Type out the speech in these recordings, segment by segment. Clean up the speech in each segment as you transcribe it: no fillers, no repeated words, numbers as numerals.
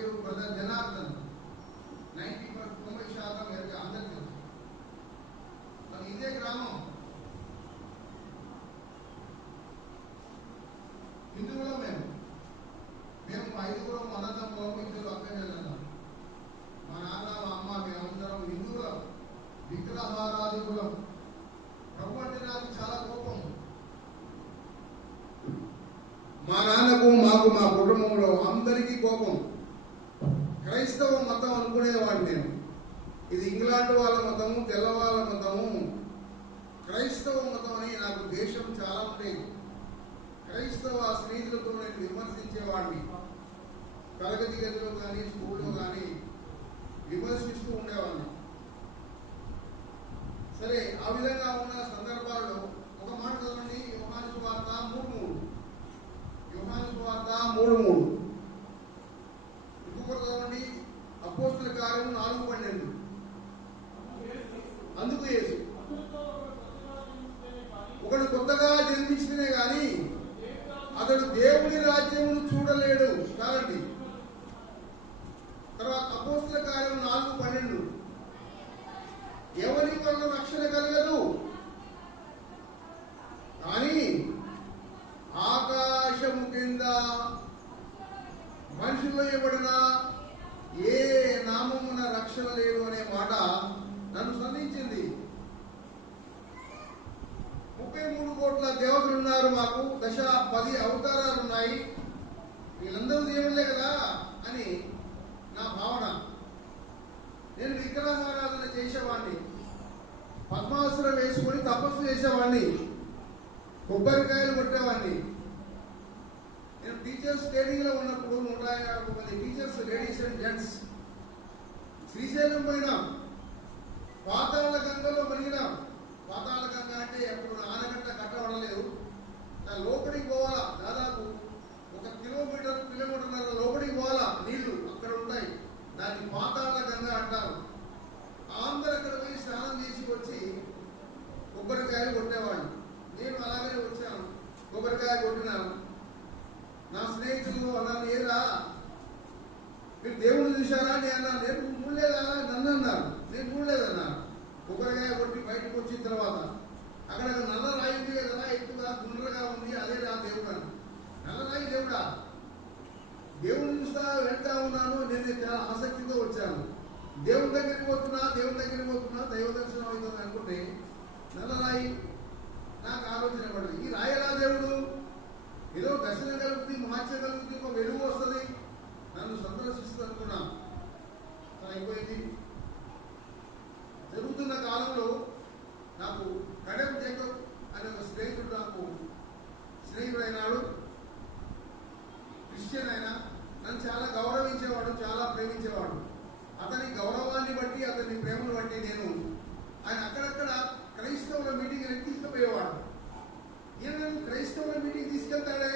పేరు బ్రదర్ జనార్దన్. 90% అందరికీ తెలుసు. మరి ఇదే గ్రామం హిందువులో మేము 5 అన్నదమ్ములం, 2 అక్కచెల్లెళ్ళం. మా నాన్న మా అమ్మ మేమందరం హిందువులం, విగ్రహారాధికులం. ప్రభు అంటే నాకు చాలా కోపం. మా నాన్నకు మాకు మా కుటుంబంలో అందరికీ కోపం. క్రైస్తవ మతం అనుకునేవాడిని నేను. ఇది ఇంగ్లాండ్ వాళ్ళ మతము, తెల్లవాళ్ళ మతము. క్రైస్తవ మతం అని నాకు దేశం చాలా ఉండేది. క్రైస్తవ స్నేహితులతో నేను విమర్శించేవాడిని. తరగతి గదిలో కానీ స్కూల్లో కానీ విమర్శిస్తూ ఉండేవాడిని. సరే, ఆ విధంగా ఉన్న సందర్భాల్లో ఒక మాట చదవండి. యోహాను సువార్త 3:3. యోహాను సువార్త 3:3. ఇంకొకటి చదవండి. అపోస్తల కార్యం 4:12. అందుకు యేసు ఒకడు కొత్తగా జన్మించినే గాని అతడు దేవుని రాజ్యమును చూడలేడు. కాదండి. తర్వాత అపోస్తల కార్యం 4:12. ఎవరి వల్ల రక్షణ కలగదు కానీ ఆకాశము కింద మనుషుల్లో ఇవ్వబడిన ఏ నామమున రక్షణ లేదు అనే మాట నన్ను సంధించింది. 33 కోట్ల దేవతలు ఉన్నారు మాకు, 10 అవతారాలు ఉన్నాయి, వీళ్ళందరూ దేవుళ్ళే కదా అని నా భావన. నేను విగ్రహారాధన చేసేవాడిని, పద్మాసురం వేసుకొని తపస్సు చేసేవాడిని, కొబ్బరికాయలు కొట్టేవాడిని. నేను టీచర్స్ ట్రైనింగ్లో ఉన్నప్పుడు 150 మంది teachers, ladies and gents, Srisailam పోయినాం, పాతాళ గంగలో మునిగినాం. పాతాళ గంగ అంటే అప్పుడు ఆనకట్ట కట్టబడలేదు, లోపలికి పోవాలా, దాదాపు 1 కిలోమీటర్న్నర లోపలికి పోవాలా, నీళ్లు అక్కడ ఉంటాయి, దాన్ని పాతాళ గంగ అంటారు. అందరూ అక్కడ పోయి స్నానం చేసి వచ్చి కొబ్బరికాయలు కొట్టేవాళ్ళు. నేను అలాగనే వచ్చాను, కొబ్బరికాయ కొట్టినాను. నా స్నేహితులు అన్నాను, ఏరా మీరు దేవుడు చూశారా అని అన్నాను. నేను చూడలేదా నన్ను అన్నారు. నేను చూడలేదన్నాను. కొబ్బరికాయ కొట్టి బయటకు వచ్చిన తర్వాత అక్కడ నల్ల రాయి ఉంది కదా, ఎక్కువగా గుండ్రగా ఉంది, అదే నా దేవుడు అని. నల్ల రాయి దేవుడా, దేవుడిని చూస్తా వెళ్తా ఉన్నాను. నేను చాలా ఆసక్తితో వచ్చాను. దేవుని దగ్గరికి పోతున్నా దైవ దర్శనం అవుతుంది అనుకుంటే నల్ల రాయి. నాకు ఆలోచన పడదు, ఈ రాయి ఎలా దేవుడు, ఏదో దర్శనం కలుగుతుంది, మహాత్యం కలుగుతుంది, ఒక వెలుగు వస్తుంది, నన్ను సందర్శిస్తుంది అనుకున్నా. అయిపోయింది. జరుగుతున్న కాలంలో నాకు కడెం జేకబ్ అనే ఒక స్నేహితుడు నాకు స్నేహితుడైనాడు. క్రిస్టియన్ అయినా నన్ను చాలా గౌరవించేవాడు, చాలా ప్రేమించేవాడు. అతని గౌరవాన్ని బట్టి, అతని ప్రేమను బట్టి నేను ఆయన అక్కడక్కడ క్రైస్తవుల మీటింగ్ తీసుకుపోయేవాడు. ఈయన క్రైస్తవుల మీటింగ్ తీసుకెళ్తాడే,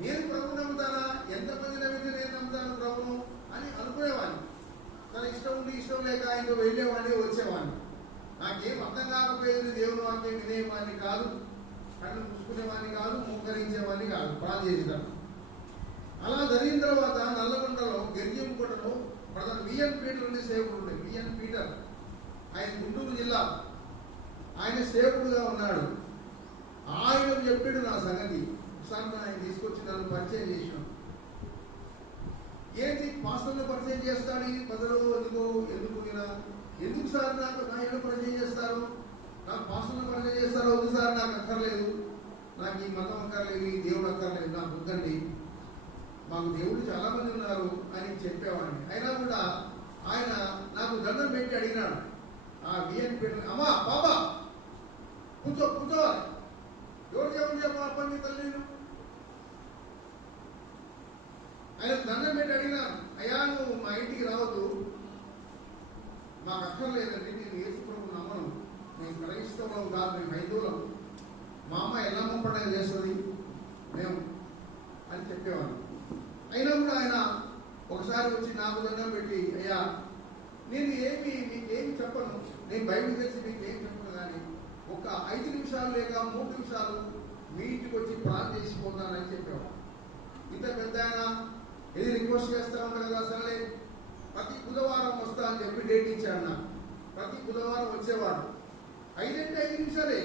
నేను ప్రభు నమ్ముతానా, ఎంతమంది నమ్మితే నేను నమ్ముతాను ప్రభును అని అనుకునేవాడిని. తన ఇష్టం ఉండి ఇష్టం లేక ఆయనతో వెళ్ళేవాడిని, వచ్చేవాడిని. నాకేం అర్థం కాకపోయేది, దేవుని వాక్యం వినేవాడిని కాదు, కళ్ళు చూసుకునేవాడిని కాదు, మోకరించేవాడిని కాదు, ప్రార్థన చేసేదాన్ని. అలా జరిగిన తర్వాత నల్లగొండలో గెర్జింకోటలో బ్రదర్ విఎన్ పీటర్ అనే సేవకుడు ఉండే. విఎన్ పీటర్, ఆయన గుంటూరు జిల్లా, ఆయన సేవకుడుగా ఉన్నాడు. ఆయన చెప్పాడు నా సంగతి. ఒకసారి ఆయన తీసుకొచ్చి నన్ను పరిచయం చేసాం. ఏంటి పాస్టర్లు పరిచయం చేస్తాడు ఈ బదులు, ఎందుకు సార్ నాకు నా ఇల్లు పరిచయం చేస్తారు, నాకు పాస్టర్లు పరిచయం చేస్తారు, వద్దు సార్ నాకు అక్కర్లేదు, నాకు ఈ మతం అక్కర్లేదు, ఈ దేవుడు అక్కర్లేదు, నాకు వద్దండి, మాకు దేవుడు చాలా మంది ఉన్నారు అని చెప్పేవాడిని. అయినా కూడా ఆయన నాకు దండం పెట్టి అడిగినాడు. ఆ విఎన్ పెట్టి, అమ్మా బాబా కూర్చోవాలి, ఎవరు చెప్పండి తల్లి. ఆయన దండం పెట్టి అడిగినాను, అయ్యా నువ్వు మా ఇంటికి రావద్దు, మాకు అక్కర్లేదండి, నేను యేసుప్రభువు నమ్మను, మేము క్రైస్తవులం కాదు, మేము హైందవులం, మా అమ్మ ఎల్లమ్మ పండుగ చేస్తుంది మేము అని చెప్పేవాడు. అయినా కూడా ఆయన ఒకసారి వచ్చి నాకు దండం పెట్టి, అయ్యా నేను మీకేమి చెప్పను, నేను బైబిల్ తెలిసి మీకేం చెప్పను, కానీ ఒక 5 నిమిషాలు లేక 3 నిమిషాలు మీ ఇంటికి వచ్చి ప్రార్థన చేసిపోతానని చెప్పేవాడు. ఇంత పెద్ద ఆయన ఇది రిక్వెస్ట్ చేస్తా ఉంటారు కదా, సరే ప్రతి బుధవారం వస్తా అని చెప్పి డేట్ ఇచ్చాడు నాకు. ప్రతి బుధవారం వచ్చేవాడు. 5 నిమిషాలే.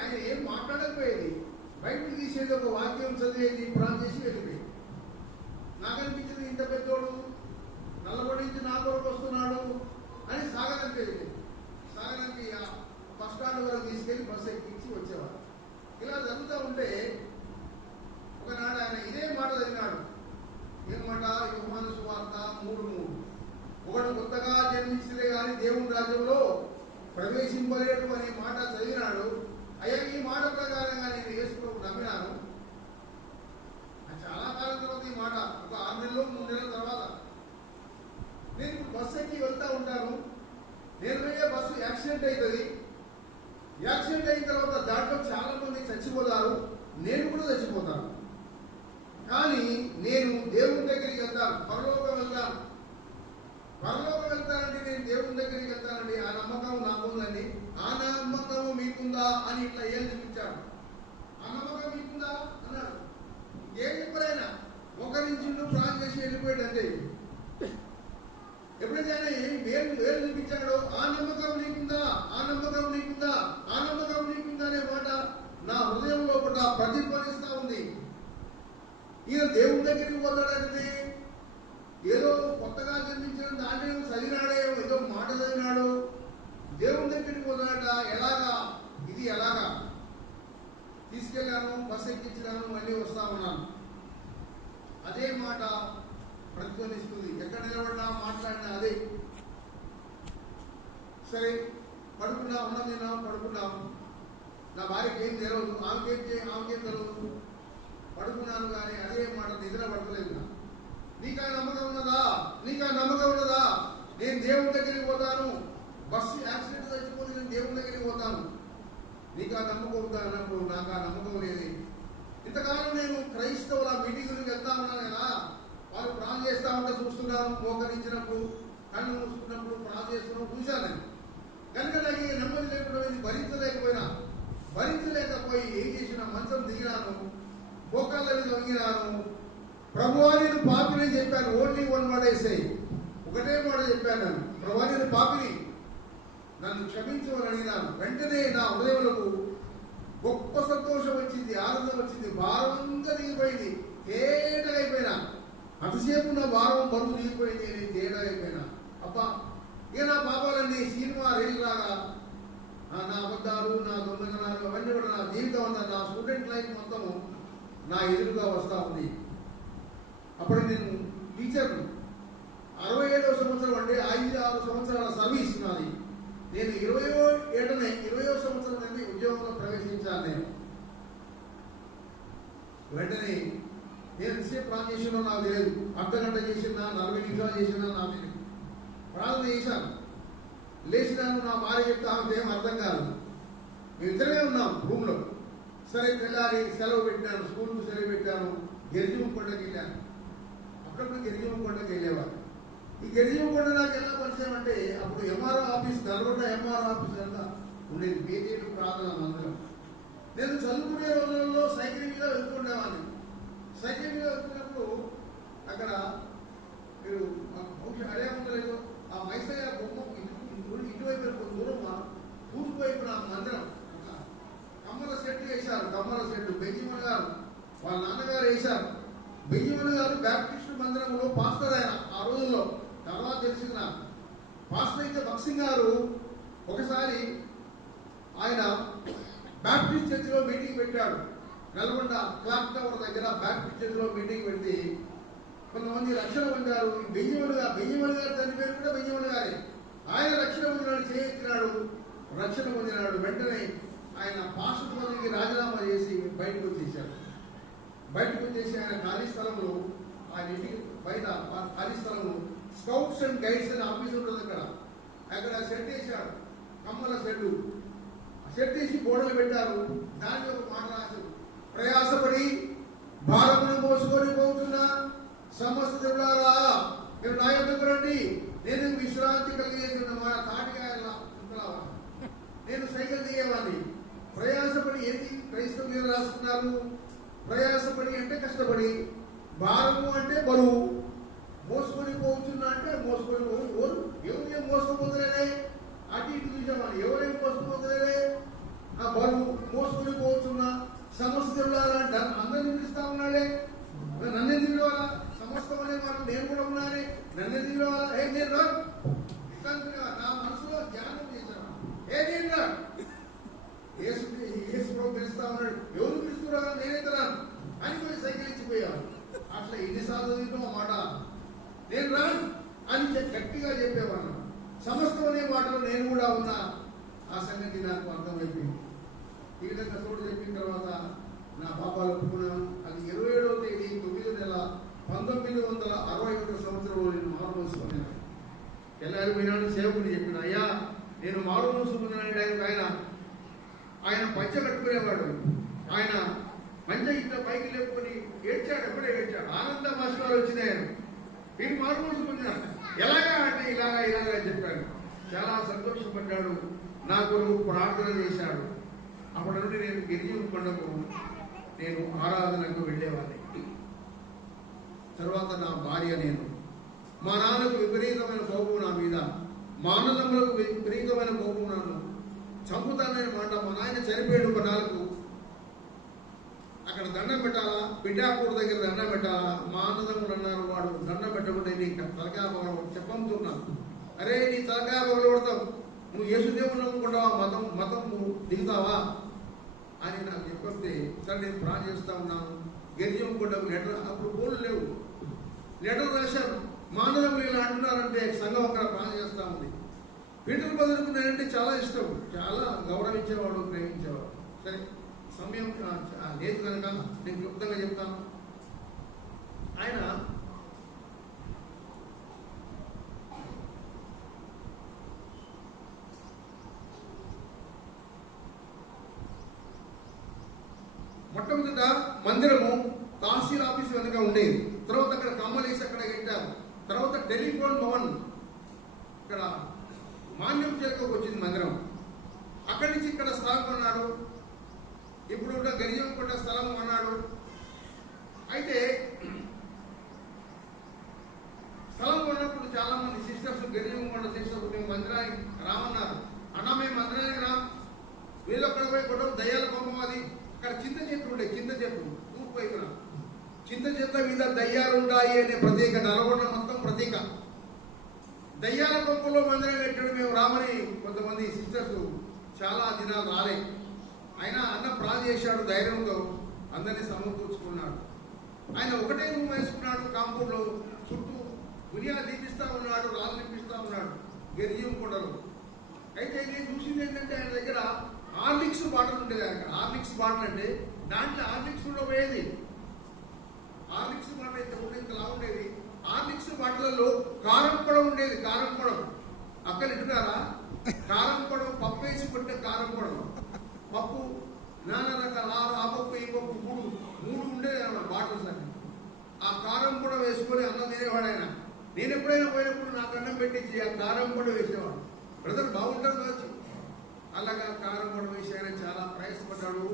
ఆయన ఏం మాట్లాడకపోయేది. బయటకు తీసేది, ఒక వాక్యం చదివేది, ప్రార్థన చేసి వెళ్ళిపోయింది. నాకు అనిపించింది ఇంత పెద్దోడు నల్లగొండ నుంచి నా కొరకు వస్తున్నాడు అని సాగనంపేది. సాగనంపి బస్ స్టాండ్ వరకు తీసుకెళ్లి బస్సు ఎక్కించి వచ్చేవాడు. ఇలా జరుగుతూ ఉంటే ఒకనాడు ఆయన ఇదే మాట చదివినాడు. ఏమమాట? యోహాను సువార్త 3:3. ఒకడు కొత్తగా జన్మించితే గాని దేవుని రాజ్యంలో ప్రవేశింపలేడు అనే మాట చదివినాడు. అయ్యా, ఈ మాట ప్రకారంగా నేను యేసును నమ్మినాను. చాలా కాలం తర్వాత ఈ మాట, ఒక 6 నెలలు 3 నెలల తర్వాత నేను ఇప్పుడు బస్సు ఎక్కి వెళ్తా ఉంటాను. నేను పోయే బస్సు యాక్సిడెంట్ అవుతుంది. యాక్సిడెంట్ అయిన తర్వాత దాంట్లో చాలా మంది చచ్చిపోతారు, నేను కూడా చచ్చిపోతాను. కానీ నేను దేవుని దగ్గరికి వెళ్తాను, పరలోకం వెళ్తాను. పరలోకం వెళ్తానండి, నేను దేవుని దగ్గరికి వెళ్తానండి. ఆ నమ్మకం నాకుందండి. ఆ నమ్మకం మీకుందా అని ఇట్లా ఏం చూపించాడు. ఆ నమ్మకం మీకుందా అన్నాడు. ఏం చెప్పరైనా ఒకరి నుంచి ప్రాణం చేసి వెళ్ళిపోయాడు అంతే. ఎప్పుడైతే వేలు చూపించాడో ఆ నమ్మకం నీకుందా, ఆ నమ్మకం నీకుందా, ఆ నమ్మకం నీకుందా అనే మాట నా హృదయంలో కూడా ప్రతిఫలిస్తా ఉంది. ఈయన దేవుని దగ్గరికి పోతాడంటే ఏదో కొత్తగా జన్మించిన దాన్ని చదివినాడే, ఏదో మాట చదివినాడు. దేవుని దగ్గరికి పోతాడట. ఎలాగా? ఇది ఎలాగా? తీసుకెళ్ళాను, బస్సు ఎక్కించినాను, మళ్ళీ వస్తా ఉన్నాను. అదే మాట ప్రతిధ్వనిస్తుంది. ఎక్కడ నిలబడినా మాట్లాడినా అదే. సరే, పడుకున్నా, ఉన్నది తిన్నాం, పడుకున్నాము. నా భార్యకి ఏం తెలియదు, ఆమెకేం తెలియదు. పడుకున్నాను కానీ అదే మాట నిద్ర పడతలేదు. నీకా నమ్మకం ఉన్నదా? నీకా నమ్మకం ఉన్నదా? నేను దేవుని దగ్గరికి పోతాను. బస్సు యాక్సిడెంట్ చచ్చిపోతే నేను దేవుని దగ్గరికి పోతాను. నీకా నమ్మకం ఉందా అన్నప్పుడు నాకు ఆ నమ్మకం లేదు. ఇంతకాలం నేను క్రైస్తవుల మీటింగులకు వెళ్తా ఉన్నాను కదా, వాళ్ళు ప్రార్థన చేస్తా ఉంటే చూస్తున్నాను. మోకరించినప్పుడు, కళ్ళు మూసుకున్నప్పుడు ప్రార్థన చేస్తున్నప్పుడు చూశాను నేను. కనుక నాకు నెమ్మది లేకుండా భరించలేకపోయి ఏం చేసిన, మంచం దిగినాను, మోకాళ్ళ మీద వంగినాను. ప్రభువా నేను పాపిని చెప్పాను. ఓన్లీ 1 వర్డ్ వేసాయి, ఒకటే మాట చెప్పాను. నేను ప్రభువా నేను పాపిని, నన్ను క్షమించమని అడిగినాను. వెంటనే నా హృదయములకు గొప్ప సంతోషం వచ్చింది, ఆనందం వచ్చింది. భారం అంతా దిగిపోయింది, తేటగైపోయినా. అంతసేపు నా భారం బరువు దిగిపోయింది, నేను తేటగైపోయినా. అబ్బా, ఇక నా పాపాలన్నీ సినిమా రీల్ లాగా, నా అబద్ధాలు, నా దొంగతనాలు అవన్నీ కూడా నా జీవితం అంతా, నా స్టూడెంట్ లైఫ్ మొత్తము నా ఎదురుగా వస్తూ ఉంది. అప్పుడు నేను టీచర్ను. 67వ సంవత్సరం అంటే 5-6 సంవత్సరాల సర్వీస్ నాది. నేను 20వ సంవత్సరం నుండి ఉద్యోగంలో ప్రవేశించాను. నేను వెంటనే నేను ఎంతసేపు ప్రార్థన చేసినా నాకు తెలియదు. అర్ధగంట చేసినా, 40 నిమిషాలు చేసినా నాకు తెలియదు. ప్రార్థన చేశాను, లేచినాను. నా భార్య చెప్తే ఆమెకు ఏం అర్థం కాదు. మేము ఇద్దరమే ఉన్నాం రూమ్లో. సరే, తెల్లారి సెలవు పెట్టాను, స్కూల్కు సెలవు పెట్టాను. గిరిజీమకొండకి వెళ్ళాను. అప్పుడప్పుడు గిరిజీమకొండకి వెళ్ళేవారు. ఈ గిరిజీమకొండ నాకు ఎలా పరిచయం అంటే, అప్పుడు MRO office, Nalgonda MRO office అంతా ఉండేది. బీజేపీ ప్రార్థన మందిరం. నేను చదువుకునే రోజులలో సైకిల్ మీద వెళ్తుండేవాడిని. సైకిల్ మీద వెళ్తున్నప్పుడు అక్కడ మీరు బహుశా అడే ఉండలేదు, ఆ మైసయ్య బొమ్మ ఇటువైపు కొంత దూరం తూర్పు వైపున మందిరం కమ్మల సెట్ వేశారు. కమ్మల సెట్ బెంజమిన్ గారు వాళ్ళ నాన్నగారు వేశారు. బెంజమిన్ గారు బ్యాప్టిస్ట్ మందిరంలో పాస్టర్ ఆయన ఆ రోజుల్లో. తర్వాత తెలిసింది నాకు. పాస్టర్ అయితే బక్సింగ్ గారు ఒకసారి ఆయన బ్యాప్టిస్ట్ చర్చిలో మీటింగ్ పెట్టాడు. నల్గొండ క్లాక్ టవర్ దగ్గర బ్యాప్టిస్ట్ చర్చిలో మీటింగ్ పెట్టి కొంతమంది రక్షణ పొందారు. బెంజమిన్ గారి తండ్రి పేరు కూడా బెంజమిన్ గారే. ఆయన రక్షణ పొందినాడు, చేయెత్తినాడు, రక్షణ పొందినాడు. వెంటనే ఆయన పాస్టర్ పదవికి రాజీనామా చేసి బయటకు వచ్చేసాడు. బయటకు వచ్చేసి ఆయన ఖాళీ స్థలంలో, ఆయన ఇంటికి బయట ఖాళీ స్థలంలో స్కౌట్స్ అండ్ గైడ్స్ అనే ఆఫీస్ ఉంటుంది. అక్కడ సెట్ వేశాడు, కమ్మల సెట్. సెట్ వేసి గోడలు పెట్టారు. దాని ఒక మాట రాశారు, ప్రయాసపడి భారమును మోసుకొని పోతున్నా సమస్త దేవులారా మీరు నా యొద్దకు రండి, నేను విశ్రాంతి కలిగేసిన మా తాటికాయలా. నేను సైకిల్ దిగేవాడిని. ప్రయాసపడి ఏంటి క్రైస్తవ మీద రాస్తున్నారు? ప్రయాసపడి అంటే కష్టపడి, భారము అంటే బరువు, మోసుకొని పోతున్నా అంటే మోసుకొని పోదు. ఎవరు మోసపోతలేదే, అటు ఇటు చూసామని ఎవరేం మోసపోతలేదే. ఆ బరువు మోసుకొని పోతున్నా సమస్త వెళ్ళాలంట అందరినీ పిలుస్తా ఉన్నాడే. నన్నే తిరగాలా సమస్తం అనే మాట నేను కూడా ఉన్నానే, నన్నే తిరగాలా. నేను రాను నా మనసులో ధ్యానం చేశాను. నేను రాను. యేసు పిలుస్తా ఉన్నాడు. ఎవరు పిలుస్తున్నా నేనైతే రాను అని పోయి సైకిల్ ఇచ్చిపోయాను. అట్లా ఎన్నిసార్లు తింటాం ఆ మాట. నేను రాను అని గట్టిగా చెప్పేవాడు. సమస్తం అనే మాటలో నేను కూడా ఉన్నా. ఆ సంగతి నాకు అర్థమైపోయింది. ఈ విధంగా తోడు చెప్పిన తర్వాత నా పాపాలు ఒప్పుకున్నాను. అది 27వ తేదీ 9వ నెల 1961 సంవత్సరంలో నేను మారు మూసుకున్నాను. తెల్లారి పోయినాడు సేవకుని చెప్పిన, అయ్యా నేను మారు మూసుకున్నాను. ఆయన పంచ కట్టుకునేవాడు. ఆయన పంచ ఇంత పైకి లేపుకొని ఏడ్చాడు. ఎప్పుడే ఏడ్చాడు. ఆనంద భాషలు వచ్చినాయను. వీడు మారు మూసుకున్నాడు. ఎలాగా అంటే ఇలాగా చెప్పాడు. చాలా సంతోషపడ్డాడు. నా కొరకు ప్రార్థన చేశాడు. అప్పటి నుండి నేను గిరిజన కొండకు నేను ఆరాధనకు వెళ్ళేవాడిని. తర్వాత నా భార్య నేను, మా నాన్నకు విపరీతమైన కోపం నా మీద, మా అన్నదమ్ములకు విపరీతమైన కోపం నన్ను చంపుతాననే మాట. మా నాయన చనిపోయాడు ఒక నాలుగు. అక్కడ దండం పెట్టాలా, బిడ్డాపూర్ దగ్గర దండం పెట్టాలా. మా అన్నదమ్ములు అన్నారు, వాడు దండం పెట్టకుండా నీ తలకాయ చెప్పంటున్నాను. అరే నీ తలకాయ పగలబడతావు, నువ్వు యేసుదేవుని నమ్ముకుంటావా, మతం నువ్వు దిగుతావా అని నాకు చెప్పితే, సరే నేను ప్రాణం చేస్తా ఉన్నాను. గిరిజంకొండకు లెటర్, అప్పుడు ఫోన్లు లేవు, లెటర్ రాశాను. మా అన్నదమ్ములు ఇలా అంటున్నారంటే సంఘం అక్కడ ప్రాణం చేస్తా ఉంది. పీటర్ బదులకు నేనంటే చాలా ఇష్టం, చాలా గౌరవించేవాడు, ప్రేమించేవాడు. సరే సమయం లేదు కనుక నేను క్లుప్తంగా చెప్తాను. ఆయన మొట్టమొదట మందిరము తహసీల్ ఆఫీస్ వెనుక ఉండేది. తర్వాత అక్కడ కమ్మలేసి అక్కడ కట్టారు. తర్వాత టెలిఫోన్ భవన్ ఇక్కడ మాన్యం చేరుకోకు వచ్చింది మందిరం. అక్కడి నుంచి ఇక్కడ స్థలం కొన్నాడు. ఇప్పుడు గరిజంకొండ స్థలం కొన్నాడు. అయితే స్థలం కొన్నప్పుడు చాలా మంది సిస్టర్స్, గరిజంకొండ సిస్టర్స్ మేము మందిరానికి రామన్నారు. అన్నా మేము మందిరానికి రా, వీళ్ళు అక్కడ పోయి కొట్టడం దయ్యాల కోపం. అది అక్కడ చింత చెట్లు ఉండే, చింత చెట్లు తూర్పు వైపున చింత చెట్ల మీద దయ్యాలు ఉంటాయి అనే ప్రతీక, నల్గొండ మొత్తం ప్రతీక. దయ్యాల కొంపలో మందిరం కట్టాడు. మేము రామని కొంతమంది సిస్టర్స్ చాలా దినాలు రాలే. ఆయన అన్న ప్రాణం చేశాడు. ధైర్యంతో అందరినీ సమకూర్చుకున్నాడు. ఆయన ఒకటే రూమ్ వేసుకున్నాడు. కాంపౌండ్లో చుట్టూ గునియా దీపిస్తా ఉన్నాడు, రాళ్ళు నింపిస్తా ఉన్నాడు గిరిజంకొండలో. అయితే నేను చూసింది ఏంటంటే ఆయన దగ్గర హార్లిక్స్ బాటిల్ ఉండేది. ఆయన హార్లిక్స్ బాటిల్ అంటే దాంట్లో హార్లిక్స్ కూడా పోయేది. హార్లిక్స్ బాటిల్ అయితే ఉండే ఇంతలా ఉండేది. హార్లిక్స్ బాటిల్లో కారం పొడం ఉండేది. కారం పొడం అక్కడ ఇటున్నారా, కారం పొడం పప్పు వేసి కొట్టే కారం పొడం, పప్పు నానా రకాల ఆ పప్పు ఈ పప్పు మూడు ఉండేది అన్నమాట బాటిల్స్ అని. ఆ కారం పొడ వేసుకొని అన్నం తినేవాడు ఆయన. నేను ఎప్పుడైనా పోయినప్పుడు నాకు అన్నం పెట్టించి ఆ కారం పొడ వేసేవాడు. బ్రదర్ బాగుంటారు కావచ్చు. అలాగా కారం పొడ వేసి ఆయన చాలా ప్రయాసపడ్డాడు.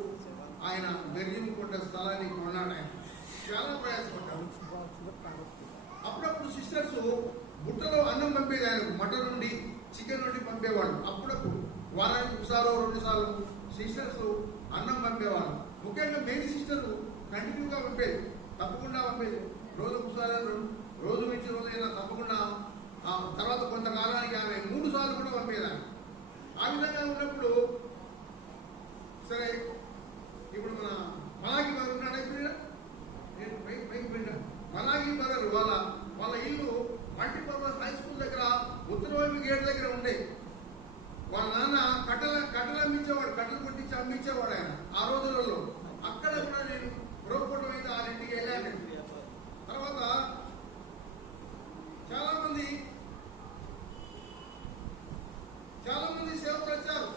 ఆయన గరిజంకొండ స్థలాన్ని కొన్నాడు. ఆయన చాలా ప్రయాసపడ్డాడు. అప్పుడప్పుడు సిస్టర్స్ బుట్టలో అన్నం పంపేది ఆయనకు. మటన్ నుండి, చికెన్ నుండి పంపేవాళ్ళు. అప్పుడప్పుడు వారానికి ఒకసారో 2 సార్లు సిస్టర్స్ అన్నం పంపేవాళ్ళు. ముఖ్యంగా మెయిన్ సిస్టర్ కంటిన్యూగా పంపేది, తప్పకుండా పంపేది. రోజు ఒకసారి, రోజు నుంచి రోజైనా తప్పకుండా. ఆ తర్వాత కొంతకాలానికి ఆమె 3 సార్లు కూడా పంపేదాన్ని. ఆ విధంగా ఉన్నప్పుడు సరే ఇప్పుడు మన మలాగి బాగా ఉన్నాడు. నేను పైకి పోయినా మలాగి బదరు వాళ్ళ ఇల్లు మల్టీపర్పస్ హై స్కూల్ దగ్గర ఉత్తర వైపు గేట్ దగ్గర ఉండే. వాళ్ళ నాన్న కట్టెలు అమ్మించేవాడు, కట్టెలు కొట్టించి అమ్మించేవాడు ఆయన ఆ రోజులలో. అక్కడ కూడా నేను రోడ్డు మీద ఆ ఇంటికి వెళ్ళాను. తర్వాత చాలా మంది సేవకులు వచ్చారు.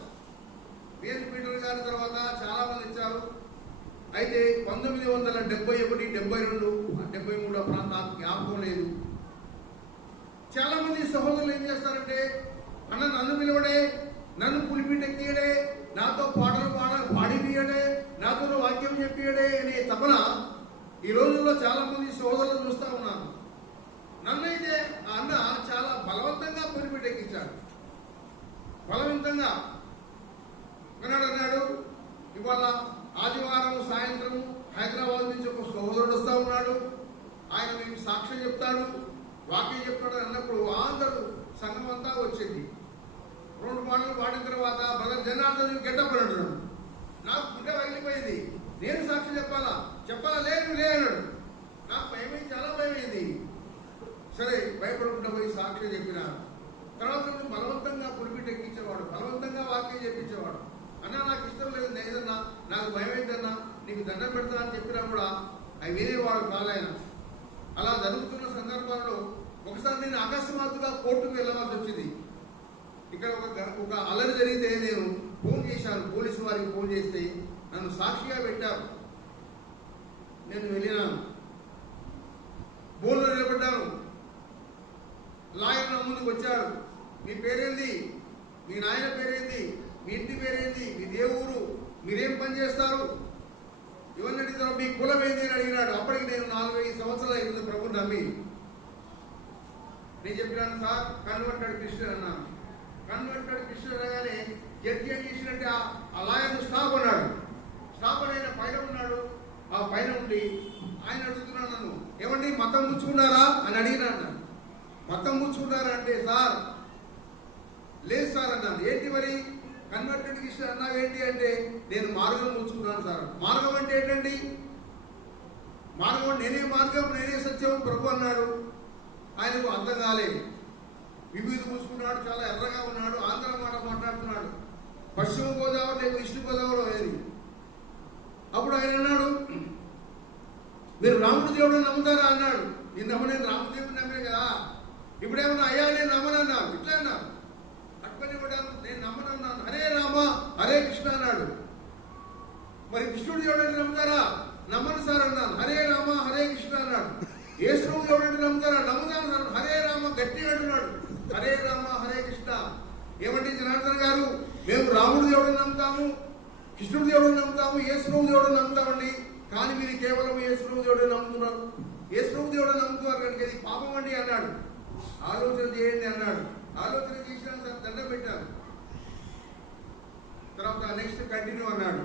బిఎన్ పీటర్ గారి తర్వాత చాలా మంది వచ్చారు. అయితే 1971, 72, 73 ప్రాంతం నాకు జ్ఞాపకం లేదు. చాలా మంది సహోదరులు ఏం చేస్తారంటే, అన్న నన్ను పిలవడే, నన్ను పులిపిటెక్కియడే, నాతో పాటలు పాడిపియడే, నాతో వాక్యం చెప్పియడే అనే తపన ఈ రోజుల్లో చాలా మంది సోదరులు చూస్తా ఉన్నాను. నన్నైతే ఆ అన్న చాలా బలవంతంగా పొలిపెట్టెక్కించాడు. బలవంతంగా అన్నాడు. ఇవాళ ఆదివారం సాయంత్రం హైదరాబాద్ నుంచి ఒక సోదరుడు వస్తా ఉన్నాడు. ఆయన మీకు సాక్ష్యం చెప్తాడు, వాక్యం చెప్తాడు అన్నప్పుడు అందరూ సంఘం అంతా వచ్చింది. 2 మాటలు వాడిన తర్వాత బ్రదర్ జనార్దన్ గెట్టప్ అంటున్నాడు. నాకు గుండె పగిలిపోయింది. నేను సాక్ష్యం చెప్పాలా లేదు అన్నాడు. నాకు భయమైంది, చాలా భయమైంది. సరే భయపడకుండా పోయి సాక్ష్యం చెప్పిన తర్వాత బలవంతంగా పులిపిట్ ఎక్కించేవాడు, బలవంతంగా వాక్యం చెప్పించేవాడు. అన్నా నాకు ఇష్టం లేదు, లేదన్నా నాకు భయమైందన్నా, నీకు దండం పెడతా అని చెప్పినా కూడా అవి వినేవాడు కాలాయన. అలా జరుగుతున్న సందర్భాల్లో ఒకసారి నేను అకస్మాత్తుగా కోర్టుకు వెళ్ళవలసి వచ్చింది. ఇక్కడ ఒక అల్లరి జరిగితే నేను ఫోన్ చేశాను, పోలీసు వారికి ఫోన్ చేస్తే నన్ను సాక్షిగా పెట్టారు. నేను వెళ్ళినాను, బోన్లో నిలబడ్డాను. లాయర్ నా ముందుకు వచ్చాడు. మీ పేరేంది, మీ నాయన పేరేంది, మీ ఇంటి పేరేంది, మీ దేవుడు, మీరేం పని చేస్తారు, ఇవన్నీ అడిగిన మీ కులం ఏంది అని అడిగినాడు. అప్పటికి నేను 4-5 సంవత్సరాలు అయింది ప్రభుని నమ్మి. నేను చెప్పినాను, సార్ కన్వర్టెడ్ క్రిస్టియన్ అన్నాను. కన్వర్టెడ్ క్రిస్టియన్ అనగానే జడ్జి ఏం చేసినట్టే ఆ లాయర్ స్టాప్ అన్నాడు. స్టాప్ అని ఆయన పైన ఉన్నాడు. ఆ పైన ఉండి ఆయన అడుగుతున్నాడు నన్ను, ఏమండి మతం ముచ్చుకున్నారా అని అడిగినాడు. మతం ముచ్చుకున్నారా అంటే సార్ లేదు సార్ అన్నాను. ఏంటి మరి కన్వర్టెడ్ క్రిస్టియన్ అన్నావు ఏంటి అంటే నేను మార్గం ముచ్చుకున్నాను సార్. మార్గం అంటే ఏంటండి? మార్గం నేనే మార్గం నేనే సత్యం ప్రభు అన్నాడు. ఆయనకు అర్థం కాలేదు. విభూతి పూసుకున్నాడు, చాలా ఎర్రగా ఉన్నాడు, ఆంధ్ర మాట మాట్లాడుతున్నాడు. పశ్చిమ గోదావరి లేదు, ఈస్ట్ గోదావరి లేదు. అప్పుడు ఆయన అన్నాడు, మీరు రాముడు దేవుడు నమ్ముతారా అన్నాడు. నేను నమ్మలేదు, రామదేవుడు నమ్మే కదా. ఇప్పుడేమన్నా అయ్యా నేను నమ్మనన్నాను, ఇట్లా అన్నాను. అట్పని కూడా నేను నమ్మనన్నాను. హరే రామ హరే కృష్ణ అన్నాడు. మరి కృష్ణుడు దేవుడు అంటే నమ్ముతారా? నమ్మను సార్ అన్నాను. హరే రామ హరే కృష్ణ అన్నాడు. యేసుడు దేవుడు అంటే నమ్ముతారా? నమ్ముతాను సార్. హరే రామ గట్టిగా అంటున్నాడు. హరే రామ హరే కృష్ణ. ఏమంటే జనార్దన్ గారు, మేము రాముడు దేవుడు నమ్ముతాము, కృష్ణుడు దేవుడు నమ్ముతాము, యేసుడు దేవుడు నమ్ముతామండి. కానీ మీరు కేవలం యేసుడు దేవుడు నమ్ముతున్నారు, యేసుడు దేవుడు నమ్ముతున్నారు కనుక ఇది పాపం అండి అన్నాడు. ఆలోచన చేయండి అన్నాడు. ఆలోచన చేసిన దండం పెట్టాను. తర్వాత నెక్స్ట్ కంటిన్యూ అన్నాడు.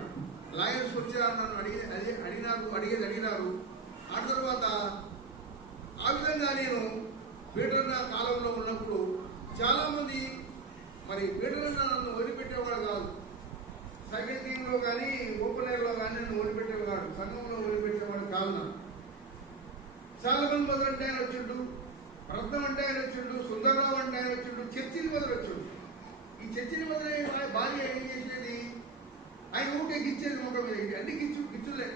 లాయర్స్ వచ్చారు నన్ను అడిగినారు. ఆ తర్వాత ఆ విధంగా నేను పీటర్ కాలంలో ఉన్నప్పుడు చాలా మంది మరి పీటర్ నన్ను వదిలిపెట్టేవాడు కాదు. సెకండ్ టీంలో కానీ ఓపెన్ ఎయిర్లో కానీ నన్ను వదిలిపెట్టేవాడు, సంఘంలో వదిలిపెట్టేవాడు కాదు. చాలా మంది మొదలంటే ఆయన వచ్చిండు, రత్నం అంటే ఆయన వచ్చిండు, సుందరరావు అంటే ఆయన వచ్చిండు, చర్చిని మొదలు వచ్చిండు. ఈ చర్చిని మొదలై భార్య ఏం చేసేది, ఆయన ఊకే గిచ్చేది ముఖం మీద. అన్ని గిచ్చులే,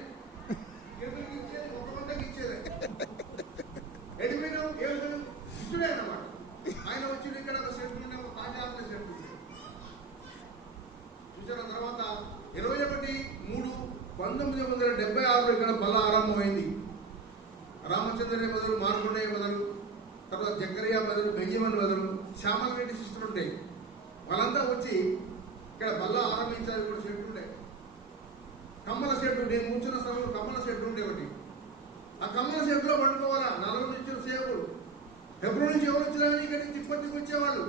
గిచ్చేది ముఖమంతా గిచ్చేదే. ఎడిపోయినావు ఏమైనా గిచ్చుడే అన్నమాట. ఆయన వచ్చిండు, ఇక్కడ ఒక సెట్ మీద ఒక తాజా సెట్ చూసిన తర్వాత 21/3/1976 ఇక్కడ బల్ల ఆరంభమైంది. రామచంద్రయ్య బదులు, మార్కొండయ్య బదులు, తర్వాత జక్కరయ్య బదులు, బెంజమిన్ బదులు, శ్యామల రెడ్డి సిస్టర్ ఉండే. వాళ్ళంతా వచ్చి ఇక్కడ బల్ల ఆరంభించారు. కూడా షెడ్ ఉండే, కమ్మల షెడ్. నేను కూర్చున్న స్థలంలో కమ్మల షెడ్ ఉండే ఒకటి. ఆ కమ్మల షెడ్లో పండుకోవాలా. 40 నుంచి సేపుడు ఫిబ్రవరి నుంచి ఎవరు వచ్చినా ఇక్కడ తిప్పతికి వచ్చేవాళ్ళు.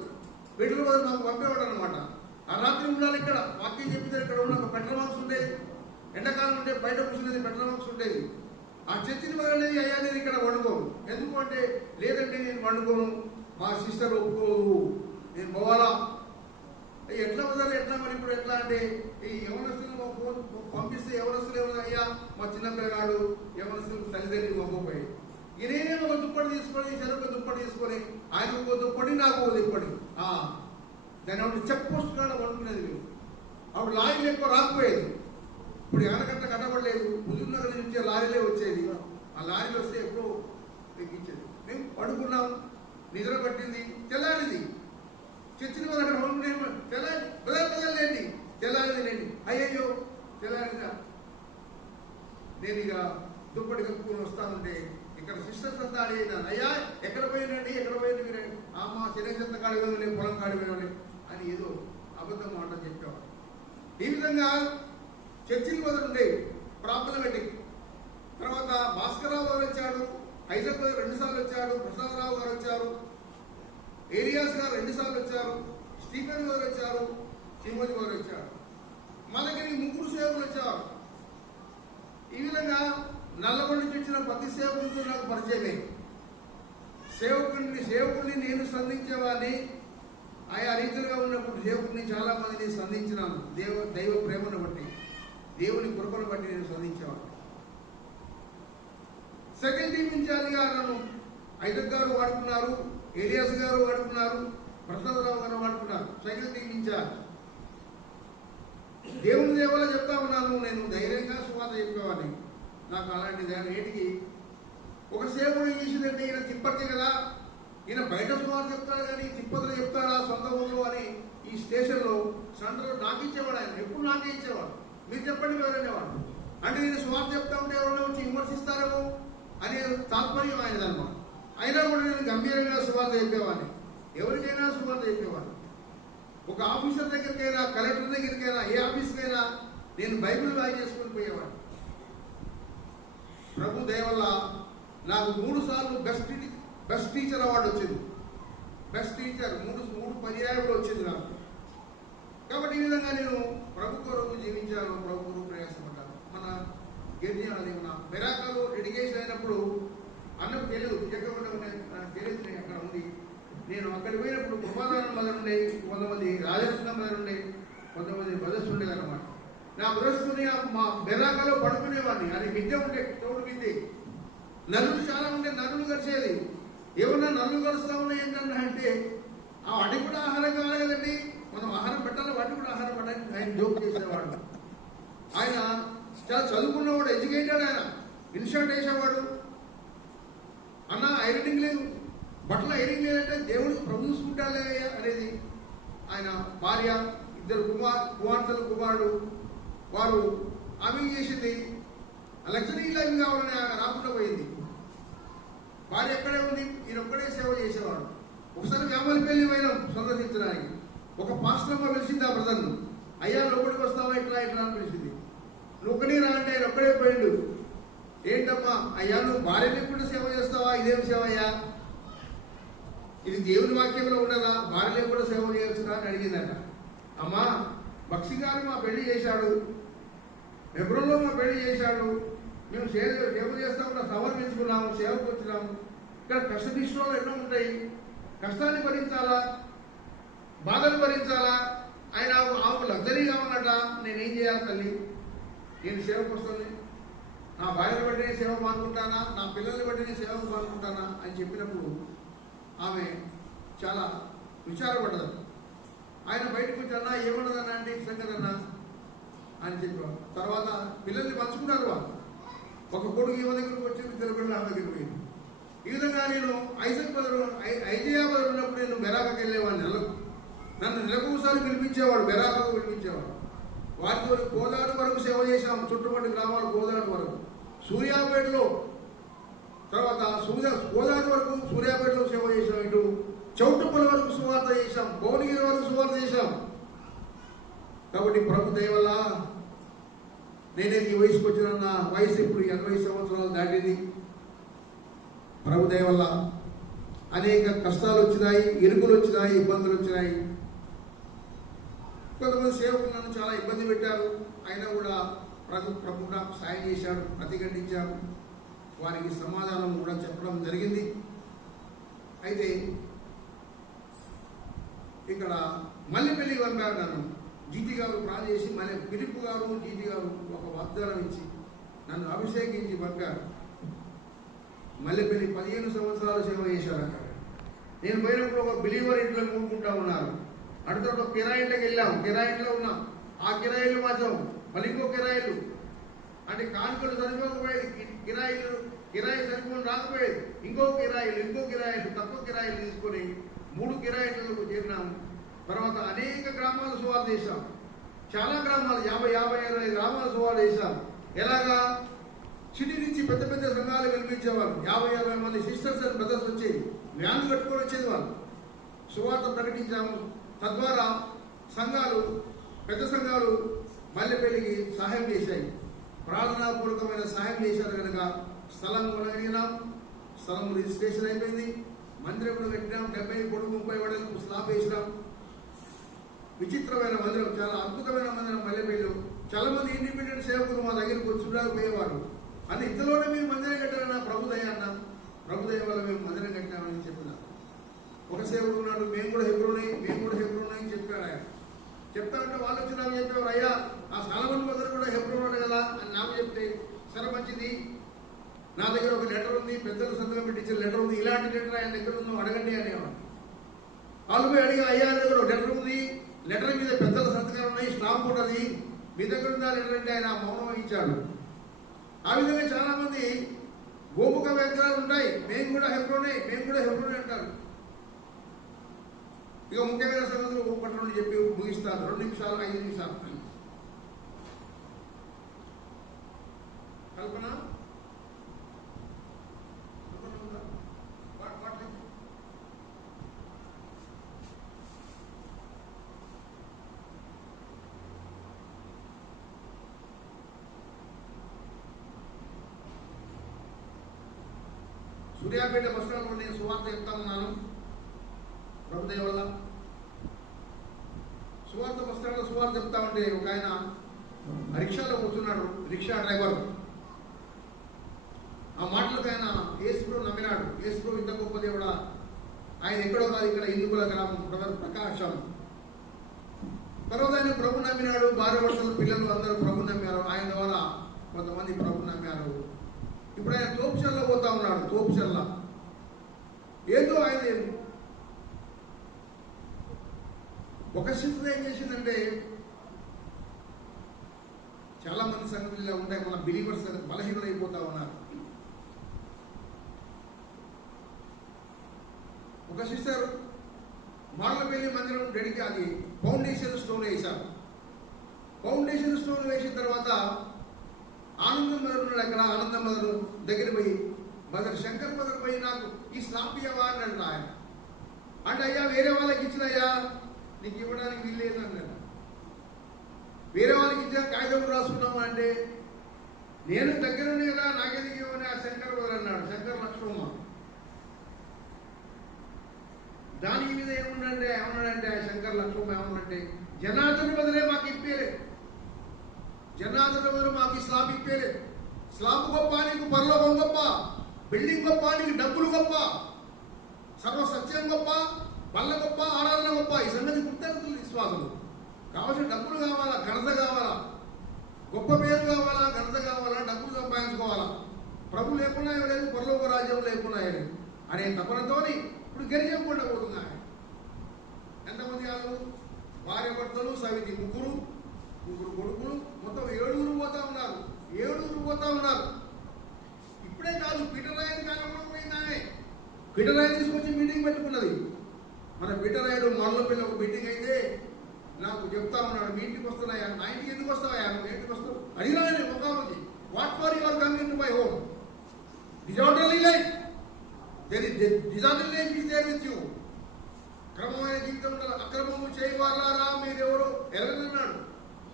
వీటిలో బదులు మాకు పంపేవాడు అనమాట. ఆ రాత్రి ఉండాలి ఇక్కడ, వాక్యం చెప్పితే ఇక్కడ ఉన్న ఒక పెట్రోల్ బాక్స్ ఉండేది. ఎండాకాలం ఉంటే బయట కూర్చునేది పెట్రోల్ బాక్స్ ఉండేది. ఆ చర్చిని మొదలనేది అయ్యా నేను ఇక్కడ వండుకోను. ఎందుకు అంటే లేదంటే నేను వండుకోను, మా సిస్టర్ ఒప్పుకోదు, నేను పోవాలా. ఎట్లా వదలు, ఎట్లా మరి ఇప్పుడు ఎట్లా అంటే ఈ యవనస్తులు పంపిస్తే యవనస్తులు ఏమన్నా అయ్యా మా చిన్న పిల్లగాడు యవనస్తులు తల్లిదండ్రులు పంపపోయి నేనే ఒక దుప్పటి తీసుకొని, చెరుకు దుప్పటి తీసుకొని, ఆయన ఒక దుప్పటి నాకు ఒక దుప్పటి. దాని అప్పుడు చెక్ పోస్ట్ కాడ వండుకునేది మేము. అప్పుడు లారీలు ఎక్కువ రాకపోయేది. ఇప్పుడు ఆనకట్ట కట్టబడలేదు, హుజూర్నగర్ నుంచి లారీలే వచ్చేది. ఆ లారీలు వస్తే ఎప్పుడో ఎక్కించేది. మేము పడుకున్నాం, నిద్ర పట్టింది, తెల్లారింది. చర్చిని వాళ్ళు అక్కడ వండుకునే తెల్లారి తెల్లారింది లేండి. అయ్యయ్యో తెల్లారిందా. నేను ఇక దుప్పటి కప్పుకొని వస్తానంటే ఇక్కడ సిస్టర్స్ అంతా అడిగినాను, అయ్యా ఎక్కడ పోయినండి, ఎక్కడ పోయింది మీరు? మా శరీరంత కాడిపోయింది, నేను పొలం కాడిపోయాడు అని ఏదో అబద్ధం మాట చెప్పేవాడు. ఈ విధంగా చర్చిని మొదలుండే ప్రాబ్లమేటిక్. తర్వాత భాస్కరరావు గారు వచ్చాడు, ఐజక్ గారు 2 సార్లు వచ్చాడు, ప్రసాదరావు గారు వచ్చారు, ఏరియాస్ గారు 2 సార్లు వచ్చారు, స్టీఫెన్ గారు వచ్చారు, తిమోతి గారు వచ్చారు. మా దగ్గరికి 3 సేవకులు వచ్చారు. ఈ విధంగా నల్లగొండ నుంచి వచ్చిన ప్రతి సేవకుడితో నాకు పరిచయమే. సేవకుడిని నేను సంధించేవాడిని. ఆయా రీతిలుగా ఉన్నప్పుడు సేవకుడిని చాలా మందిని సంధించినాను. దైవ ప్రేమను బట్టి, దేవుని కృపను బట్టి నేను సంధించేవాడిని. సెకండ్ టీం ఇన్ఛార్జిగా నన్ను ఐజక్ గారు వాడుకున్నారు, ఏలియాస్ గారు వాడుకున్నారు, ప్రసాదరావు గారు వాడుకున్నారు. Second team in charge. దేవుని దేవాలో చెప్తా ఉన్నాను, నేను ధైర్యంగా సువార్త చెప్పేవాడిని. నాకు అలాంటి దాని ఏటికి ఒక సేవకుడు చేసిందంటే ఈయన తిప్పటి కదా, ఈయన బయట సువార్త చెప్తాడు కానీ తిప్పతిలో చెప్తాడా సొంత ఊళ్ళో అని ఈ స్టేషన్లో సెంటర్లో నాకు ఇచ్చేవాడు. ఆయన ఎప్పుడు నాకే ఇచ్చేవాడు. మీరు చెప్పండి ఎవరనేవాడు. అంటే నేను సువార్త చెప్తా ఉంటే ఎవరైనా వచ్చి విమర్శిస్తారేమో అనే తాత్పర్యం ఆయనదన్నమాట. అయినా కూడా నేను గంభీరంగా సువార్త చెప్పేవాడిని. ఎవరికైనా సువార్త చెప్పేవాడిని. ఒక ఆఫీసర్ దగ్గరికైనా, కలెక్టర్ దగ్గరికైనా, ఏ ఆఫీస్కైనా నేను బైబిల్ రాయి చేసుకొని పోయేవాడిని. ప్రభు దయ వల్ల నాకు 3 సార్లు బెస్ట్ టీచర్ అవార్డు వచ్చింది. బెస్ట్ టీచర్ 3 పర్యాయాలు వచ్చింది నాకు. కాబట్టి ఈ విధంగా నేను ప్రభు కొరకు జీవించాను, ప్రభు కొరకు ప్రయాసపడ్డాను. మన గిరిజనది మన బెరాకలో డెడికేషన్ అయినప్పుడు అన్నకు తెలియదు, తెలియదు అక్కడ ఉంది. నేను అక్కడికి పోయినప్పుడు కృపాదానం మొదలు ఉండే, కొంతమంది రాజరత్నం మొదలు ఉండే, కొంతమంది బ్రదర్స్ ఉండేది అనమాట. నా బ్రదర్స్ని మా బెరాకలో పడుకునేవాడిని. అది మిద్దె ఉండే, తోడు మిద్దె. నరులు చాలా ఉండే, నరులు గడిచేది. ఏమన్నా నరులు గడుస్తూ ఉన్నాయి ఏంటంటే అంటే ఆ వాటికి కూడా ఆహారం కావాలి కదండి, మనం ఆహారం పెట్టాలి, వాటికి కూడా ఆహారం పెట్టాలి. ఆయన జోక్ చేసేవాడు. ఆయన చాలా చదువుకున్నవాడు, ఎడ్యుకేటెడ్. ఆయన ఇన్షర్ట్ వేసేవాడు. అన్న ఐరనింగ్ లేదు, బట్టలు ఐరనింగ్ లేదంటే దేవుడు ప్రభు చూసుకుంటాలే అనేది. ఆయన భార్య, 2 కుమార్తెలు, కుమారుడు. వారు ఆమె చేసింది లగ్జరీ లైఫ్ కావాలని ఆమె రాకుండా పోయింది. భార్య ఎక్కడే ఉంది, ఈయన ఒక్కడే సేవ చేసేవాడు. ఒకసారి వేమలపల్లి పోయినాం సందర్శించడానికి. ఒక పాస్టమ్మ పిలిచింది ఆ బ్రదర్ను. అయ్యా లోపలికి వస్తావా, ఇట్లా అని పిలిచింది. నువ్వు ఒక్కడే రా అంటే ఆయన ఒక్కడే పోయిండు. ఏంటమ్మా, అయ్యా నువ్వు భార్యని కూడా సేవ చేస్తావా? ఇదేం సేవ అయ్యా, ఇది దేవుని వాక్యంలో ఉన్నదా? భార్యని కూడా సేవ చేయొచ్చురా అని అడిగిందట. అమ్మా, బక్షి గారు మా పెళ్లి చేశాడు, ఎబ్రోలో మా పెళ్లి చేశాడు, మేము సేవ చేస్తా కూడా సమర్పించుకున్నాము, సేవకు వచ్చినాము. ఇక్కడ కష్టనిష్టాలు ఎన్నో ఉంటాయి, కష్టాన్ని భరించాలా, బాధలు భరించాలా. ఆయన ఆమెకు లగ్జరీ కావాలట. నేనేం చేయాలి తల్లి, నేను సేవకు వస్తుంది, నా భార్యను బట్టి నేను సేవ మానుకుంటానా, నా పిల్లల్ని బట్టి నేను సేవకు మానుకుంటానా అని చెప్పినప్పుడు ఆమె చాలా విచారపడ్డది. ఆయన బయటకు వచ్చి అన్నా ఏమన్నదన్నా అంటే సంగతన్నా అని చెప్పారు. తర్వాత పిల్లల్ని పంచుకున్నారు. వాళ్ళు ఒక కొడుకు ఈమె దగ్గరకు వచ్చి 2 పిల్లలు ఆమె దగ్గరికి పోయింది. ఈ విధంగా నేను ఐజయాబాద్ ఉన్నప్పుడు నేను బెరాకకి వెళ్ళేవాడిని. నన్ను నెలకు ఒకసారి పిలిపించేవాడు, బెరాకకు పిలిపించేవాడు. వారితో గోదావరి వరకు సేవ చేశాము, చుట్టుపక్కల గ్రామాలు గోదావరి వరకు, సూర్యాపేటలో. తర్వాత గోదావరి వరకు సూర్యాపేటలో సేవ చేశాం, ఇటు చౌటుపల్లి వరకు సువార్త చేశాం, భువనగిరి వరకు సువార్త చేశాం. కాబట్టి ప్రభు దయ వల్ల నేనైతే ఈ వయసుకు వచ్చిన, నా వయసు ఇప్పుడు 80 సంవత్సరాలు దాటింది. ప్రభు దయ వల్ల అనేక కష్టాలు వచ్చినాయి, ఇరుకులు వచ్చినాయి, ఇబ్బందులు వచ్చినాయి. కొంతమంది సేవకులు నన్ను చాలా ఇబ్బంది పెట్టారు. అయినా కూడా ప్రభు నాకు సాయం చేశాడు, ప్రతిఘటించాడు. వారికి సమాధానం కూడా చెప్పడం జరిగింది. అయితే ఇక్కడ మల్లెపల్లి పంపారు నన్ను. జీటీ గారు ప్లాన్ చేసి మళ్ళీ పిలుపు గారు, జీటీ గారు ఒక వాగ్దానం ఇచ్చి నన్ను అభిషేకించి పంపారు. మల్లెపల్లి 15 సంవత్సరాలు సేవ చేశారు అక్కడ. నేను పోయినప్పుడు ఒక బిలీవర్ ఇంట్లో కూడుకుంటా ఉన్నారు. అడుగుతా ఒక కిరాయిల్లోకి వెళ్ళాం, కిరాయిల్లో ఉన్నాం. ఆ కిరాయిలు మాత్రం మళ్ళీ ఇంకో కిరాయిలు అంటే కానుకలు సరిపోకపోయేది, కిరాయి సరిపోని రాకపోయేది. ఇంకో కిరాయిలు తక్కువ కిరాయిలు తీసుకొని 3 కిరాయిలకు చేరినాము. తర్వాత అనేక గ్రామాలు సువార్త చేశాం. చాలా గ్రామాలు 50-55 గ్రామాలు సువార్త చేశాం. ఎలాగా, సిటీ నుంచి పెద్ద పెద్ద సంఘాలు కనిపించేవాళ్ళు. 50-60 మంది సిస్టర్స్ అండ్ బ్రదర్స్ వచ్చేది, వ్యాన్లు కట్టుకొని వచ్చేది. వాళ్ళు సువార్త ప్రకటించాము. తద్వారా సంఘాలు, పెద్ద సంఘాలు మల్లెపల్లికి సహాయం చేశాయి. ప్రార్థనాపూర్వకమైన సాయం చేశారు కనుక స్థలం కొనగలిగినాం. స్థలం రిజిస్ట్రేషన్ అయిపోయింది. మందిరం కూడా కట్టినాం. 70 పొడుగు 30 వడలకు స్లాబ్ వేసినాం. విచిత్రమైన మందిరం, చాలా అద్భుతమైన మందిరం. మల్లెపల్లిలో చాలా మంది ఇండిపెండెంట్ సేవకులు మా దగ్గరికి వచ్చి పోయేవారు. అని ఇంతలోనే మేము మందిరం కట్టారన్న ప్రభుదయ అన్న. ప్రభుదయ వల్ల మేము మందిరం కట్టినామని చెప్పిన ఒక సేవకుడు ఉన్నాడు. మేము కూడా హెబ్రోనే అని చెప్పాడు. ఆయన చెప్తా ఉంటే వాళ్ళు వచ్చి నాకు చెప్పేవారు, అయ్యా ఆ సాలమన్ మదర్ కూడా హెబ్రోన్ కదా అని నాకు చెప్తే, సరే మంచిది, నా దగ్గర ఒక లెటర్ ఉంది, పెద్దలు సంతకం పెట్టించిన లెటర్ ఉంది, ఇలాంటి లెటర్ ఆయన దగ్గర ఉందో అడగండి అనేవాడు. వాళ్ళు పోయి అడిగి, అయ్యా దగ్గర ఒక లెటర్ ఉంది, లెటర్ మీద పెద్దల సంతకాలు ఉన్నాయి, స్టాంప్ ఉంటుంది, మీ దగ్గర ఉందా లెటర్ అంటే ఆయన మౌనం వహించాడు. ఆ విధంగా చాలా మంది గోముఖ విగ్రహాలు ఉంటాయి, మేము కూడా హెబ్రోనే అంటారు. ఇక ముఖ్యమైన సంగతులు పట్టణం చెప్పి ముగిస్తాను. 2 నిమిషాలు 5 నిమిషాలు. కల్పన సూర్యాపేట బస్ స్టాండ్లో నేను సువార్త చెప్తా ఉన్నాను. ప్రభుదేవ వల్ల సువార్త బస్ స్టాండ్లో సువార్త చెప్తా ఉంటే ఒక ఆయన రిక్షాలో కూర్చున్నాడు, రిక్షా డ్రైవర్. ఆ మాటలకు ఆయన యేసుప్రభు నమ్మినాడు. యేసుప్రభు ఇంత గొప్ప దేవుడా, ఆయన ఎక్కడో కాదు, ఇక్కడ ఇందుకుల గ్రామం, ప్రకాశం. తర్వాత ఆయన ప్రభు నమ్మినాడు. భార్య భర్తలు పిల్లలు అందరూ ప్రభు నమ్మారు. ఆయన ద్వారా కొంతమంది ప్రభు నమ్మారు. ఇప్పుడు ఆయన తోపుచెల్ల పోతా ఉన్నాడు. తోపుచెల్ల ఏదో ఆయన ఒక శిక్షణ ఏం చేసిందంటే, చాలా మంది సంగతులు ఇలా ఉంటాయి, మన బిలీవర్స్ బలహీనలు అయిపోతా ఉన్నారు. ఒక సిస్టర్ మార్లపల్లి మందిరం డెడికి అది ఫౌండేషన్ స్టోన్ వేశారు. ఫౌండేషన్ స్టోన్ వేసిన తర్వాత ఆనందం మదర్ ఉన్నాడు అక్కడ. ఆనందం మదర్ దగ్గర పోయి, మదర్ శంకర్ మదర్ పోయి నాకు ఈ స్లాబ్ ఇవ్వవా అని అంట ఆయన. అంటే అయ్యా వేరే వాళ్ళకి ఇచ్చినయ్యా, నీకు ఇవ్వడానికి వీల్లేదు అన్నాడు. వేరే వాళ్ళకి ఇచ్చిన కాగితం రాసుకున్నాము అంటే, నేను దగ్గరనే కదా నాకెందుకు ఇవ్వని ఆ శంకర్ మదర్ అన్నాడు. శంకర్ లక్ష్మమ్మ దానికి మీద ఏమన్నాడంటే ఆ శంకర్ లక్ష్మమ్మ ఏమన్నంటే, జనార్దన్ బదులే మాకు ఇప్పేలేదు, జనార్దన్ బదులు మాకు ఈ స్లాబ్ ఇప్పేలేదు. స్లాబ్ గొప్ప, నీకు పరలోకం గొప్ప, బిల్డింగ్ గొప్ప, నీకు డబ్బులు గొప్ప, సర్వ సత్యం గొప్ప, బల్ల గొప్ప, ఆరాధన గొప్ప. ఈ సంగతి గుర్తెరుగుతుంది విశ్వాసులు. కావాల్సిన డబ్బులు కావాలా, ఘనత కావాలా, గొప్ప పేరు కావాలా, ఘనత కావాలా, డబ్బులు సంపాదించుకోవాలా. ప్రభు లేకుండా లేదు, పరలోక రాజ్యం లేకుండా అనే తపనతోని ఇప్పుడు గెలిచకుండా పోతున్నాయి. ఎంతమంది వాళ్ళు? భార్య భర్తలు సవితి, ముగ్గురు కొడుకులు, మొత్తం 7 పోతా ఉన్నారు. 7 పోతా ఉన్నారు. ఇప్పుడే కాదు, పీటరాయని కాలంలో పోయిందానే. పీటరాయని తీసుకొచ్చి మీటింగ్ పెట్టుకున్నది. మన పీటరాయుడు మార్లపల్లి ఒక మీటింగ్ అయితే నాకు చెప్తా ఉన్నాడు, మీ ఇంటికి వస్తున్నాయా, నా ఇంటికి ఎందుకు వస్తావా, నువ్వు ఇంటికి వస్తావు అడిగినా ఒక రోజు, what for your coming to my home, disorderly life, disorderly life is there with you. క్రమమైన జీవితంలో అక్రమము చేయవారా మీరెవరు ఎరగన్నాడు.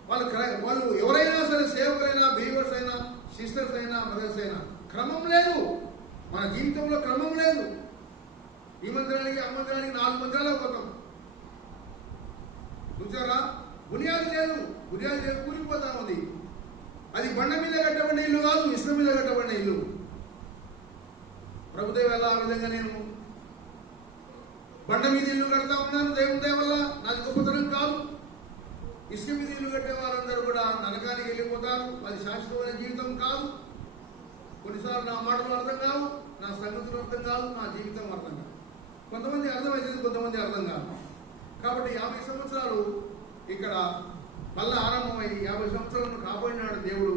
వాళ్ళు ఎవరైనా సరే, సేవకులైనా, బిలీవర్స్ అయినా, సిస్టర్స్ అయినా, మదర్స్ అయినా, క్రమం లేదు మన జీవితంలో, క్రమం లేదు. ఈ మందిరానికి ఆ మందిరానికి 4 మందిరాలకు పోతాం చూసారా. బునియాది లేదు, కూలిపోతా ఉంది. అది బండ మీద కట్టబడిన ఇల్లు కాదు, ఇసుక మీద కట్టబడిన ఇల్లు. ప్రభుదేవ వల్ల ఆ విధంగా నేను బండ మీద ఇల్లు కడతా ఉన్నాను. దేవుని దయ వల్ల నాది గొప్పతనం కాదు. ఇసుక మీద ఇల్లు కట్టే వారందరూ కూడా నరకానికి వెళ్ళిపోతారు. అది శాశ్వతమైన జీవితం కాదు. కొన్నిసార్లు నా మాటలు అర్థం కావు, నా సంగతులు అర్థం కాదు, నా జీవితం అర్థం కాదు. కొంతమంది అర్థమవుతుంది, కొంతమంది అర్థం కాదు. కాబట్టి 50 సంవత్సరాలు ఇక్కడ మళ్ళా ఆరంభమై 50 సంవత్సరాలను కాపాడినాడు దేవుడు.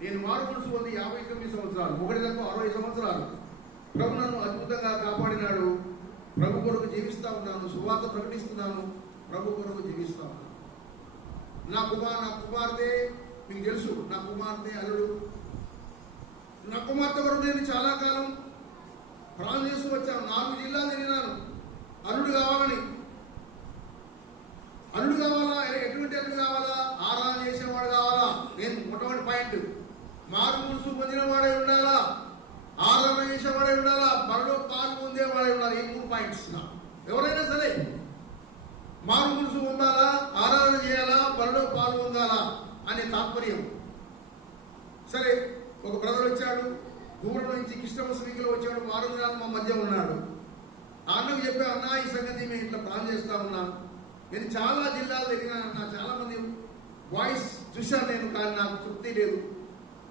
నేను మారుమనసు పొంది 59 సంవత్సరాలు, ఒకటి తక్కువ 60 సంవత్సరాలు ప్రభు నన్ను అద్భుతంగా కాపాడినాడు. ప్రభు కొరకు జీవిస్తా ఉన్నాను, సువార్త ప్రకటిస్తున్నాను, ప్రభు కొరకు జీవిస్తా ఉన్నాను. నా కుమార్తె మీకు తెలుసు, నా కుమార్తె అల్లుడు. నా కుమార్తె కొరకు నేను చాలా కాలం ప్రాణం చేస్తూ వచ్చాను. 4 జిల్లాలు తిరిగినాను అల్లుడు కావాలని. అల్లుడు కావాలా? ఎటువంటి అల్లుడు కావాలా? ఆరాధన చేసేవాడు కావాలా? నేను మొట్టమొదటి పాయింట్. మారు మనసు పొందిన వాడే ఉండాలా, ఆరాధన చేసేవాడే ఉండాలా, బడిలో పాలు పొందేవాడే ఉండాలి. ఈ 3 పాయింట్స్. ఎవరైనా సరే మారు మనసు పొందాలా, ఆరాధన చేయాలా, బడిలో పాలు పొందాలా అనే తాత్పర్యం. సరే, ఒక బ్రదర్ వచ్చాడు, దూరం నుంచి క్రిస్టమస్ వీక్లో వచ్చాడు, 6 దినాలు మా మధ్య ఉన్నాడు. ఆ అన్నకు చెప్పా, అన్న ఈ సంగతి మేము ఇట్లా ప్లాన్ చేస్తా ఉన్నాం. నేను చాలా జిల్లాలు తిరిగినా, చాలా మంది వాయిస్ చూశాను నేను, కానీ నాకు తృప్తి లేదు.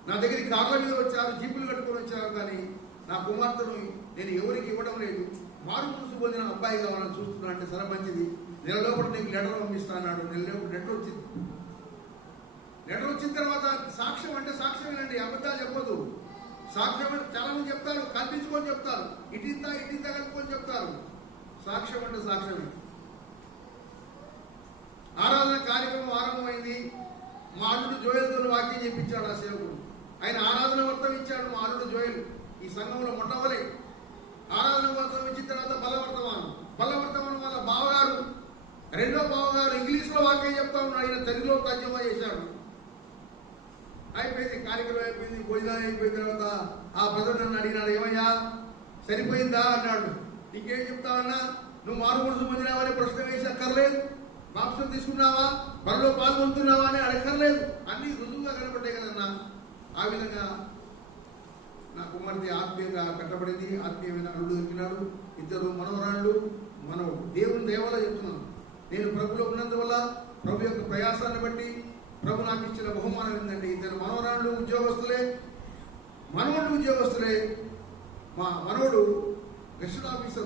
నా దగ్గరికి కార్ల మీద వచ్చారు, జీపులు కట్టుకొని వచ్చారు, కానీ నా కుమార్తెను నేను ఎవరికి ఇవ్వడం లేదు. మారు మనసు పొందిన అబ్బాయి కావాలని చూస్తున్నా అంటే, సరే మంచిది, నెల లోపల నీకు లెటర్ పంపిస్తా అన్నాడు. లెటర్ వచ్చింది. లెటర్ వచ్చిన తర్వాత సాక్ష్యం అంటే సాక్ష్యమేనండి, అబద్ధాలు చెప్పదు. సాక్ష్యం అంటే చాలా మంది చెప్తారు, కల్పించుకొని చెప్తారు, ఇటింత కలుపుకొని చెప్తారు. సాక్ష్యం అంటే సాక్ష్యమే. ఆరాధన కార్యక్రమం ఆరంభమైంది. మా అల్లుడు జోయల్తో వాక్యం చెప్పించాడు ఆ సేవకుడు. ఆయన ఆరాధన వర్తం ఇచ్చాడు. మా అల్లుడు జోయల్ ఈ సంఘంలో మొట్టమొదటి ఆరాధన వర్తం ఇచ్చిన తర్వాత బలవర్తమానం వాళ్ళ బావగారు, రెండో బావగారు ఇంగ్లీష్లో వాక్యం చెప్తా ఉన్నాడు. ఆయన తెలుగులో తర్జుమా చేశాడు. అయిపోయింది, కార్యక్రమం అయిపోయింది, భోజనాలు అయిపోయిన తర్వాత ఆ బ్రదర్ నన్ను అడిగినాడు, ఏమయ్యా సరిపోయిందా అన్నాడు. ఇంకేం చెప్తావన్నా, నువ్వు మారు మనసు పొందినావని ప్రశ్న వేసి అక్కర్లేదు, బాప్సం తీసుకున్నావా, బడిలో పాల్గొంటున్నావా అని అడగర్లేదు, అన్ని రుజువుగా కనబడ్డాయి కదన్నా. ఆ విధంగా నా కుమార్తె ఆత్మీయంగా కట్టబడింది. ఆత్మీయమైన అల్లుడు దొరికినాడు. 2 మనవరాళ్ళు. మనవడు దేవుని దేవాలో చెప్తున్నాను. నేను ప్రభులో ఉన్నందువల్ల, ప్రభు యొక్క ప్రయాసాన్ని బట్టి ప్రభు నాకు ఇచ్చిన బహుమానం ఏంటంటే, 2 మనవరాళ్ళు ఉద్యోగస్తులే, మనవడు ఉద్యోగస్తులే. మా మనవడు గెస్టెడ్ ఆఫీసర్